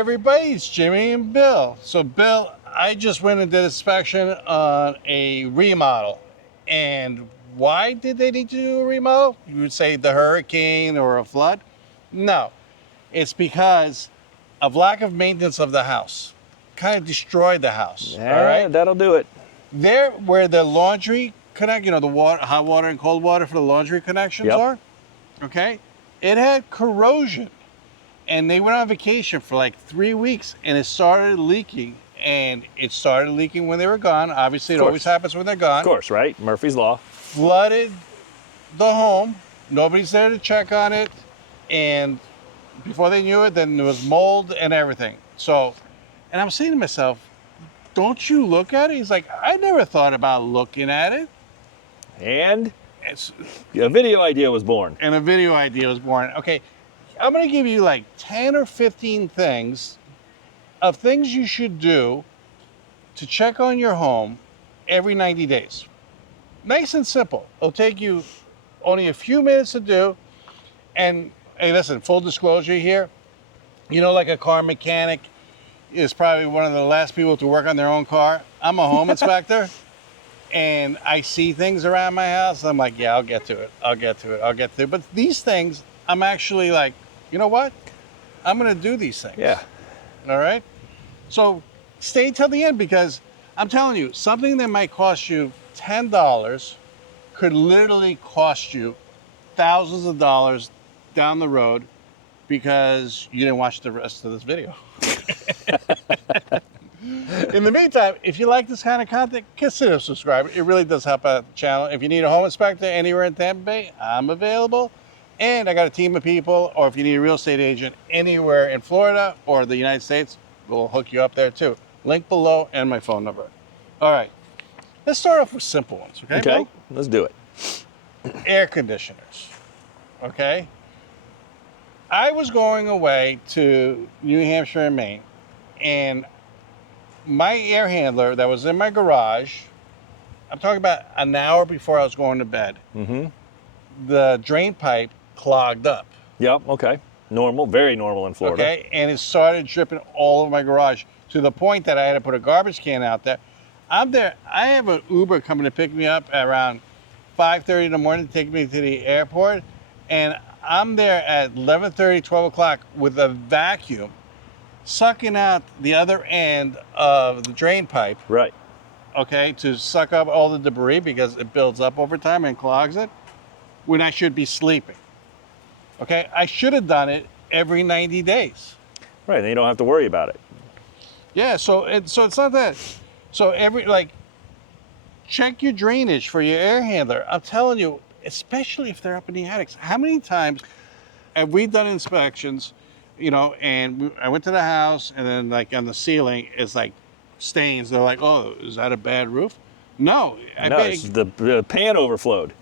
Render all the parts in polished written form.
everybody, it's Jimmy and Bill. So Bill, I just went and did inspection on a remodel. And why did they need to do a remodel? You would say the hurricane or a flood? No, it's because of lack of maintenance of the house. Kind of destroyed the house, Yeah, all right? that'll do it. There where the laundry connect, the water, hot water and cold water for the laundry connections are, okay? It had corrosion. And they went on vacation for like 3 weeks and it started leaking. And it started leaking when they were gone. Obviously, it always happens when they're gone. Of course, right? Murphy's Law. Flooded the home. Nobody's there to check on it. And before they knew it, then there was mold and everything. So, and I'm saying to myself, don't you look at it? He's like, I never thought about looking at it. And a video idea was born. And a video idea was born. Okay, I'm going to give you like 10 or 15 things of things you should do to check on your home every 90 days. Nice and simple. It'll take you only a few minutes to do. And hey, listen, full disclosure here, like a car mechanic is probably one of the last people to work on their own car. I'm a home inspector and I see things around my house. I'm like, yeah, I'll get to it. But these things, I'm actually like, you know what? I'm going to do these things. Yeah. All right? So stay till the end because I'm telling you, something that might cost you $10 could literally cost you thousands of dollars down the road because you didn't watch the rest of this video. In the meantime, if you like this kind of content, consider subscribing. It really does help out the channel. If you need a home inspector anywhere in Tampa Bay, I'm available. And I got a team of people, or if you need a real estate agent anywhere in Florida or the United States, we'll hook you up there too. Link below and my phone number. All right, let's start off with simple ones, okay? Okay, Bill? let's do it. Air conditioners, okay? I was going away to New Hampshire and Maine, and my air handler that was in my garage, I'm talking about an hour before I was going to bed, the drain pipe clogged up. Yep, okay. Normal, very normal in Florida. Okay, and it started dripping all over my garage to the point that I had to put a garbage can out there. I'm there. I have an Uber coming to pick me up at around 5:30 in the morning to take me to the airport, and I'm there at 11:30, 12 o'clock with a vacuum sucking out the other end of the drain pipe. Right. Okay, to suck up all the debris because it builds up over time and clogs it when I should be sleeping. Okay, I should have done it every 90 days. Right, then you don't have to worry about it. Yeah, so it's not that. So check your drainage for your air handler. I'm telling you, especially if they're up in the attics. How many times have we done inspections, and I went to the house and then like on the ceiling, it's like stains. They're like, oh, is that a bad roof? No. It's the pan overflowed.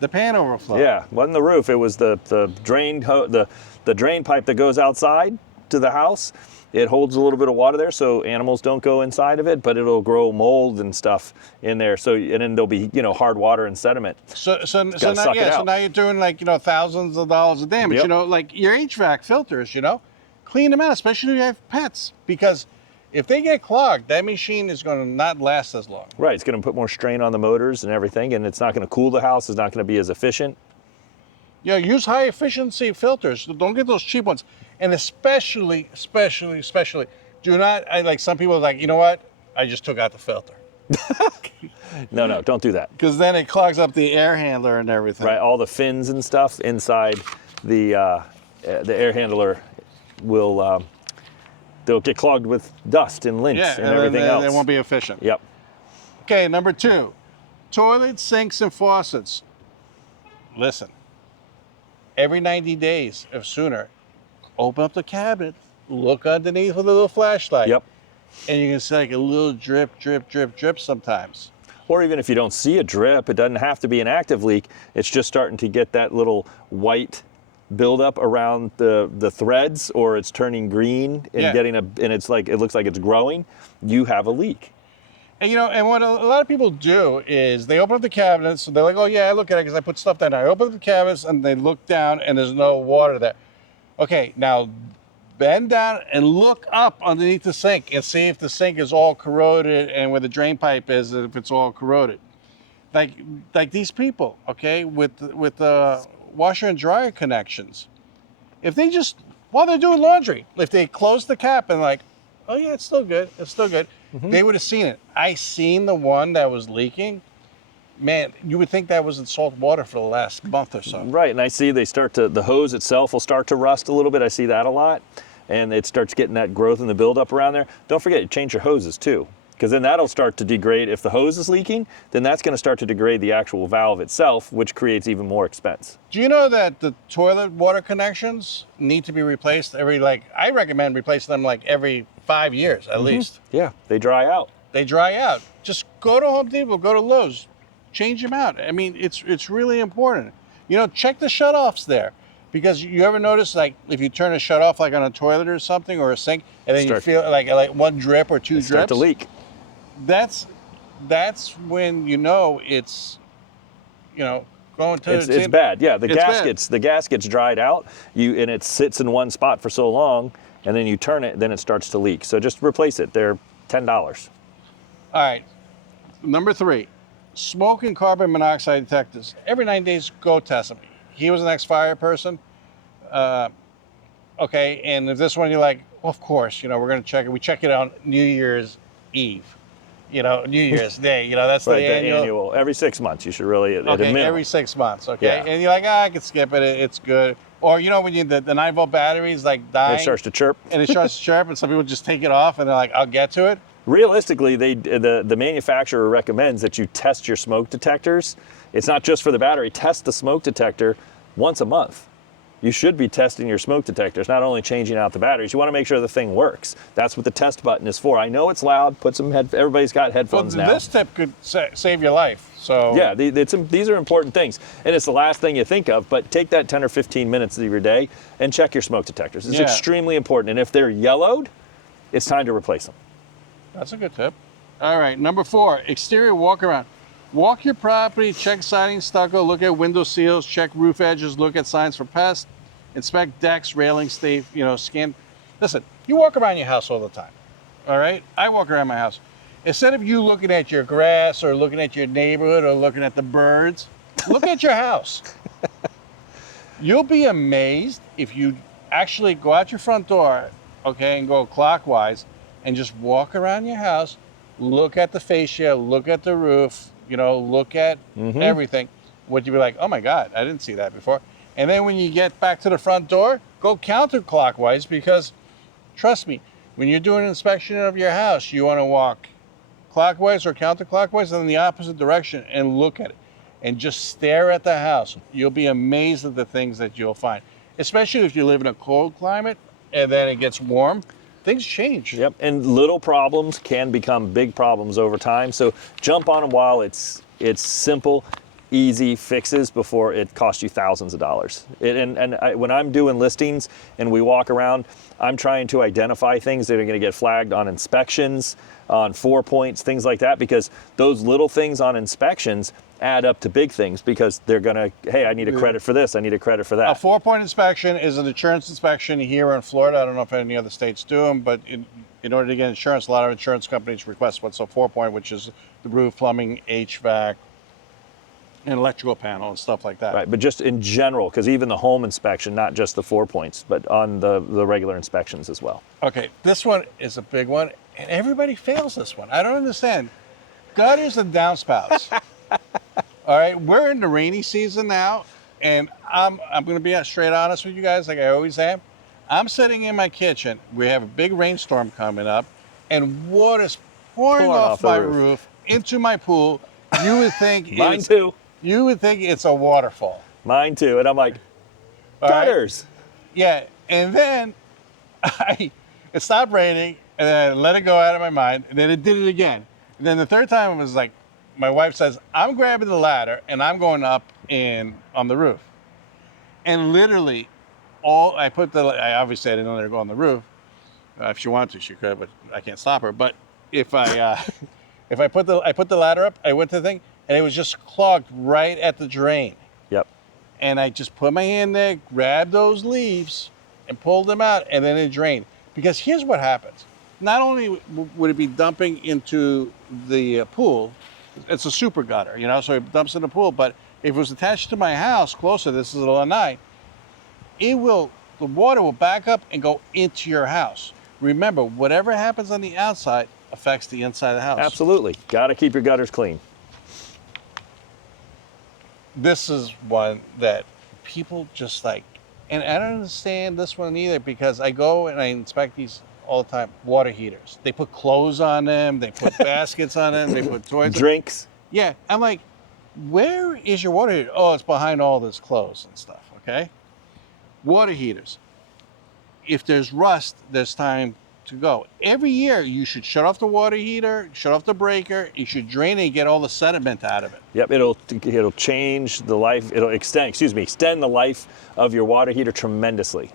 The pan overflowed. Yeah, wasn't the roof. It was the drain pipe that goes outside to the house. It holds a little bit of water there, so animals don't go inside of it, but it'll grow mold and stuff in there. So and then there'll be hard water and sediment. So now you're doing like thousands of dollars of damage. Yep. Like your HVAC filters. Clean them out, especially if you have pets, because if they get clogged, that machine is going to not last as long. Right, it's going to put more strain on the motors and everything, and it's not going to cool the house. It's not going to be as efficient. Yeah, use high efficiency filters. Don't get those cheap ones. And especially, do not, like some people are like, you know what? I just took out the filter. No, don't do that. Because then it clogs up the air handler and everything. Right, all the fins and stuff inside the air handler will they'll get clogged with dust and lint and everything else. They won't be efficient. Yep. Okay, number 2, toilets, sinks, and faucets. Listen, every 90 days or sooner, open up the cabinet, look underneath with a little flashlight. Yep. And you can see like a little drip sometimes. Or even if you don't see a drip, it doesn't have to be an active leak. It's just starting to get that little white buildup around the threads, or it's turning green and it looks like it's growing. You have a leak. And and what a lot of people do is they open up the cabinets. So they're like, oh yeah, I look at it because I put stuff down there. I open up the cabinets and they look down and there's no water there. Okay, now bend down and look up underneath the sink and see if the sink is all corroded and where the drain pipe is, if it's all corroded. Like these people, okay, with the washer and dryer connections. If they just, while they're doing laundry, if they close the cap and like, oh yeah, it's still good, they would have seen it. I seen the one that was leaking. Man, you would think that was in salt water for the last month or so. Right, and I see the hose itself will start to rust a little bit. I see that a lot, and it starts getting that growth and the buildup around there. Don't forget, you change your hoses too, because then that'll start to degrade. If the hose is leaking, then that's going to start to degrade the actual valve itself, which creates even more expense. Do you know that the toilet water connections need to be replaced I recommend replacing them like every 5 years at least. Yeah, they dry out. They dry out. Just go to Home Depot, go to Lowe's, change them out. I mean, it's really important. You know, check the shutoffs there, because you ever notice, like, if you turn a shutoff like on a toilet or something or a sink, and then you feel like one drip or two drips start to leak. That's when you know it's, going to. It's bad. Yeah, the Bad. gaskets dried out. And it sits in one spot for so long, and then you turn it, then it starts to leak. So just replace it. They're $10. All right. Number 3. Smoke and carbon monoxide detectors. Every 9 days, go test them. He was an ex-fire person. Okay, and if this one you're like, well, of course, we're going to check it. We check it on New Year's Eve. New Year's Day. That's right, the annual. Every 6 months, you should really. Okay, every 6 months. Okay, Yeah. and you're like, I can skip it. It's good. Or when the 9-volt batteries like dying. It starts to chirp. And it starts to chirp, and some people just take it off, and they're like, I'll get to it. Realistically, the manufacturer recommends that you test your smoke detectors. It's not just for the battery. Test the smoke detector once a month. You should be testing your smoke detectors, not only changing out the batteries. You want to make sure the thing works. That's what the test button is for. I know it's loud. Everybody's got headphones now. This tip could save your life. So yeah, these are important things, and it's the last thing you think of. But take that 10 or 15 minutes of your day and check your smoke detectors. It's extremely important. And if they're yellowed, it's time to replace them. That's a good tip. All right, number 4, exterior walk around. Walk your property, check siding, stucco, look at window seals, check roof edges, look at signs for pests, inspect decks, railings, scan. Listen, you walk around your house all the time, all right? I walk around my house. Instead of you looking at your grass or looking at your neighborhood or looking at the birds, look at your house. You'll be amazed if you actually go out your front door, okay, and go clockwise and just walk around your house, look at the fascia, look at the roof, look at everything. Would you be like, oh my God, I didn't see that before. And then when you get back to the front door, go counterclockwise, because trust me, when you're doing an inspection of your house, you want to walk clockwise or counterclockwise and in the opposite direction and look at it and just stare at the house. You'll be amazed at the things that you'll find, especially if you live in a cold climate and then it gets warm. Things change. Yep, and little problems can become big problems over time. So jump on them while it's simple, easy fixes before it costs you thousands of dollars. When I'm doing listings and we walk around, I'm trying to identify things that are going to get flagged on inspections, on 4 points, things like that, because those little things on inspections add up to big things, because they're going to, hey, I need a credit for this, I need a credit for that. A 4-point inspection is an insurance inspection here in Florida. I don't know if any other states do them, but in order to get insurance, a lot of insurance companies request what's a 4-point, which is the roof, plumbing, HVAC, and electrical panel and stuff like that. Right, but just in general, because even the home inspection, not just the 4 points, but on the regular inspections as well. Okay, this one is a big one, and everybody fails this one. I don't understand. Gutters and downspouts. All right, we're in the rainy season now, and I'm going to be straight honest with you guys, like I always am. I'm sitting in my kitchen. We have a big rainstorm coming up, and water's pouring off my roof into my pool. You would think Mine too. You would think it's a waterfall. Mine too, and I'm like, gutters. Right? Yeah, and then it stopped raining, and then I let it go out of my mind, and then it did it again. And then the third time it was like, my wife says, I'm grabbing the ladder and I'm going up on the roof. And literally, I obviously I didn't let her go on the roof. If she wanted to, she could, but I can't stop her. But if I put the ladder up, I went to the thing, and it was just clogged right at the drain. Yep. And I just put my hand there, grabbed those leaves, and pulled them out, and then it drained. Because here's what happens. Not only would it be dumping into the pool, it's a super gutter, you know, so it dumps in the pool, but if it was attached to my house closer, this is a lanai, the water will back up and go into your house. Remember, whatever happens on the outside affects the inside of the house. Absolutely. Got to keep your gutters clean. This is one that people just like, and I don't understand this one either, because I go and I inspect these all the time. Water heaters. They put clothes on them. They put baskets on them. They put toys. Drinks. Yeah. I'm like, where is your water heater? Oh, it's behind all this clothes and stuff. Okay. Water heaters. If there's rust, there's time to go. Every year, you should shut off the water heater, shut off the breaker. You should drain it and get all the sediment out of it. Yep, it'll change the life. It'll extend the life of your water heater tremendously.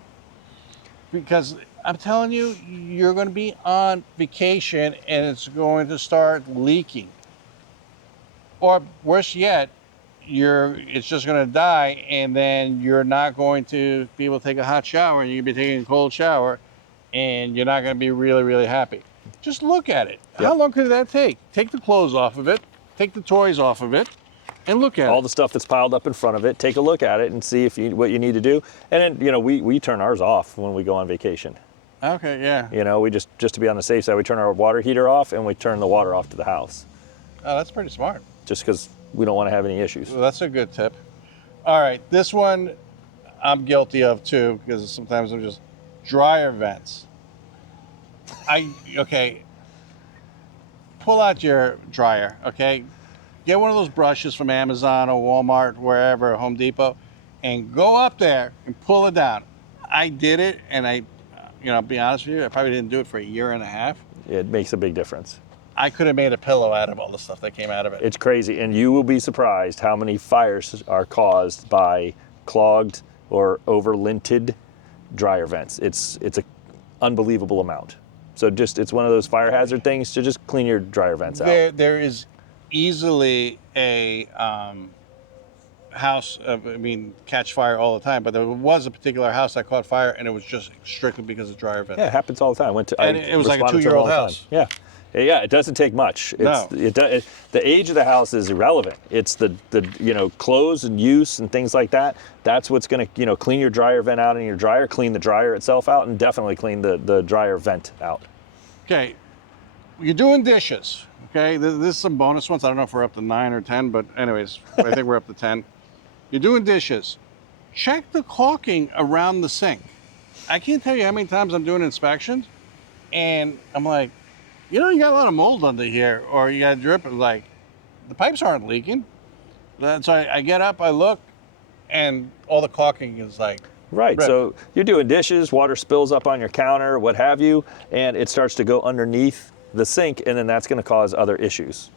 Because I'm telling you, you're going to be on vacation and it's going to start leaking. Or worse yet, it's just going to die, and then you're not going to be able to take a hot shower, and you're going to be taking a cold shower, and you're not going to be really, really happy. Just look at it. Yep. How long could that take? Take the clothes off of it, take the toys off of it, and look at all it. the stuff that's piled up in front of it. Take a look at it and see what you need to do. And then, we turn ours off when we go on vacation. Okay, yeah. We just to be on the safe side, we turn our water heater off and we turn the water off to the house. Oh, that's pretty smart. Just because we don't want to have any issues. Well, that's a good tip. All right, this one I'm guilty of too, because sometimes I'm just dryer vents. Pull out your dryer, okay? Get one of those brushes from Amazon or Walmart, wherever, Home Depot, and go up there and pull it down. I did it, and I'll be honest with you, I probably didn't do it for a year and a half. It makes a big difference. I could have made a pillow out of all the stuff that came out of it. It's crazy, and you will be surprised how many fires are caused by clogged or over-linted dryer vents. It's an unbelievable amount. So it's one of those fire hazard things to just clean your dryer vents out. There is easily a house, catch fire all the time, but there was a particular house that caught fire, and it was just strictly because of dryer vents. Yeah, it happens all the time. It was like a 2-year-old house. Yeah. Yeah, it doesn't take much. The age of the house is irrelevant. It's the clothes and use and things like that. That's what's going to clean your dryer vent out in your dryer, clean the dryer itself out, and definitely clean the dryer vent out. Okay, you're doing dishes. Okay, this is some bonus ones. I don't know if we're up to 9 or 10, but anyways, I think we're up to 10. You're doing dishes. Check the caulking around the sink. I can't tell you how many times I'm doing inspections, and I'm like, you got a lot of mold under here, or you got drip. Like, the pipes aren't leaking. So I get up, I look, and all the caulking is like right. ripped. So you're doing dishes, water spills up on your counter, what have you, and it starts to go underneath the sink, and then that's going to cause other issues.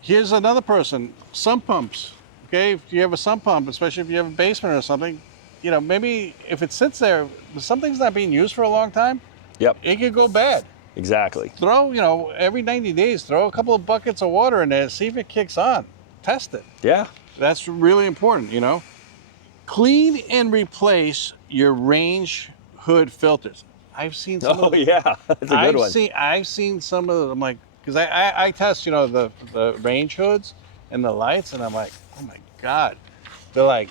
Here's another person, sump pumps. Okay, if you have a sump pump, especially if you have a basement or something, maybe if it sits there, something's not being used for a long time. Yep. It could go bad. Exactly. Throw, every 90 days, throw a couple of buckets of water in there, see if it kicks on. Test it. Yeah. That's really important, Clean and replace your range hood filters. I've seen some of them. Yeah, that's a good one. I've seen some of them, like, because I test, the range hoods and the lights, and I'm like, oh my God. They're like,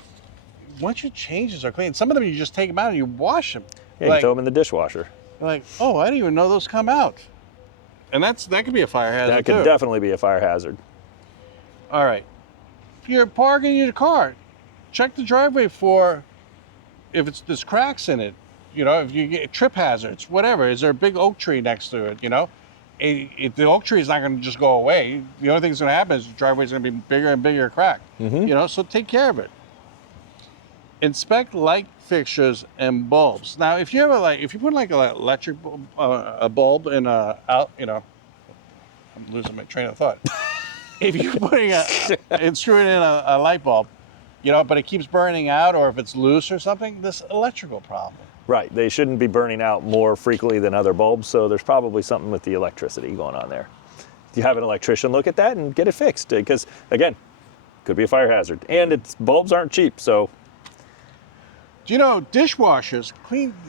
once your changes are clean, some of them you just take them out and you wash them. Yeah, you throw them in the dishwasher. Like, oh, I didn't even know those come out. And that could be a fire hazard. That could definitely be a fire hazard. All right. If you're parking your car, check the driveway for if there's cracks in it. If you get trip hazards, whatever. Is there a big oak tree next to it? If the oak tree is not going to just go away, the only thing that's going to happen is the driveway is going to be bigger and bigger crack. Mm-hmm. So take care of it. Inspect light fixtures and bulbs. Now, if you put like an electric bulb, a bulb in I'm losing my train of thought. If you're putting and screwing in a light bulb, but it keeps burning out, or if it's loose or something, this electrical problem. Right, they shouldn't be burning out more frequently than other bulbs, so there's probably something with the electricity going on there. You have an electrician look at that and get it fixed, because again, could be a fire hazard, and bulbs aren't cheap, so. Do you know dishwashers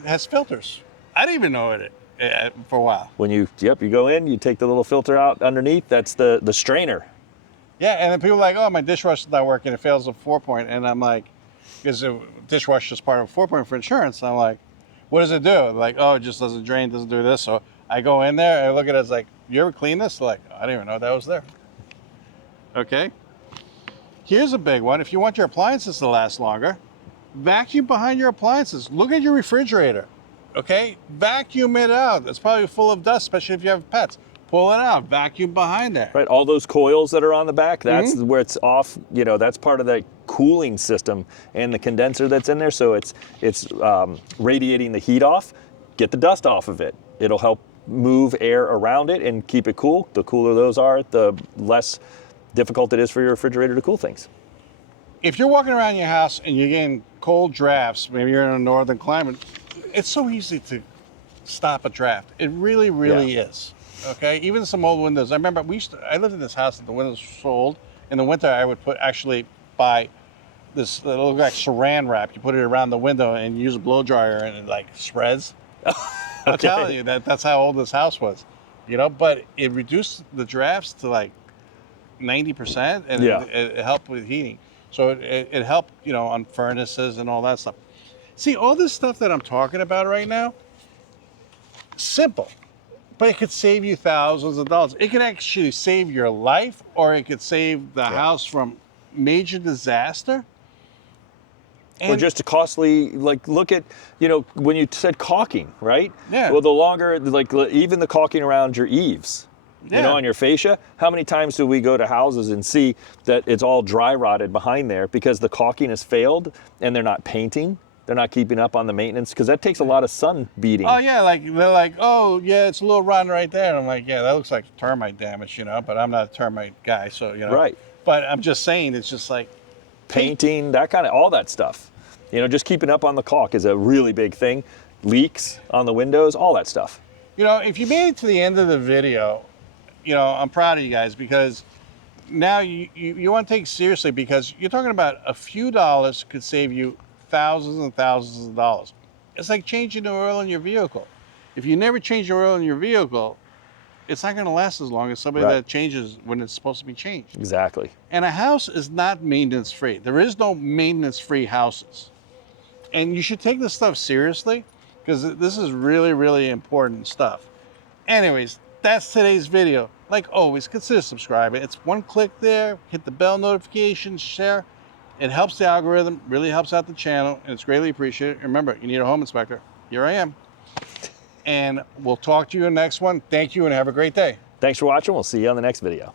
has filters? I didn't even know it for a while. When you go in, you take the little filter out underneath. That's the strainer. Yeah, and then people are like, oh, my dishwasher's not working. It fails a 4-point. And I'm like, because the dishwasher's part of a 4-point for insurance. And I'm like, what does it do? Like, oh, it just doesn't drain, doesn't do this. So I go in there and I look at it, it's like, you ever clean this? Like, I didn't even know that was there. Okay. Here's a big one. If you want your appliances to last longer, vacuum behind your appliances. Look at your refrigerator. Okay? Vacuum it out. It's probably full of dust, especially if you have pets. Pull it out, vacuum behind there. Right, all those coils that are on the back, that's where it's off, that's part of the cooling system and the condenser that's in there, so it's radiating the heat off. Get the dust off of it. It'll help move air around it and keep it cool. The cooler those are, the less difficult it is for your refrigerator to cool things. If you're walking around your house and you're getting cold drafts, maybe you're in a northern climate, it's so easy to stop a draft. It really, really is. Okay, even some old windows. I remember I lived in this house that the windows were so old. In the winter, I would actually buy this little like saran wrap. You put it around the window and use a blow dryer and it like spreads. I'm telling you that's how old this house was, But it reduced the drafts to like 90%, and it helped with heating. So it helped, on furnaces and all that stuff. See, all this stuff that I'm talking about right now, simple. But it could save you thousands of dollars. It could actually save your life, or it could save the house from major disaster. Or just a costly, look at, when you said caulking, right? Yeah. Well, the longer, even the caulking around your eaves, on your fascia, how many times do we go to houses and see that it's all dry rotted behind there because the caulking has failed and they're not painting? They're not keeping up on the maintenance because that takes a lot of sun beating. Oh yeah, they're like, oh yeah, it's a little rotten right there. And I'm like, yeah, that looks like termite damage, but I'm not a termite guy, so Right. But I'm just saying, it's just like painting, that kind of, all that stuff. Just keeping up on the caulk is a really big thing. Leaks on the windows, all that stuff. If you made it to the end of the video, I'm proud of you guys, because now you want to take it seriously, because you're talking about a few dollars could save you thousands and thousands of dollars. It's like changing the oil in your vehicle. If you never change the oil in your vehicle, it's not going to last as long as somebody that changes when it's supposed to be changed. Exactly. And a house is not maintenance free. There is no maintenance free houses. And you should take this stuff seriously, because this is really, really important stuff. Anyways, that's today's video. Like always, consider subscribing. It's one click there. Hit the bell notification, share. It helps the algorithm, really helps out the channel, and it's greatly appreciated. Remember, you need a home inspector. Here I am. And we'll talk to you in the next one. Thank you, and have a great day. Thanks for watching. We'll see you on the next video.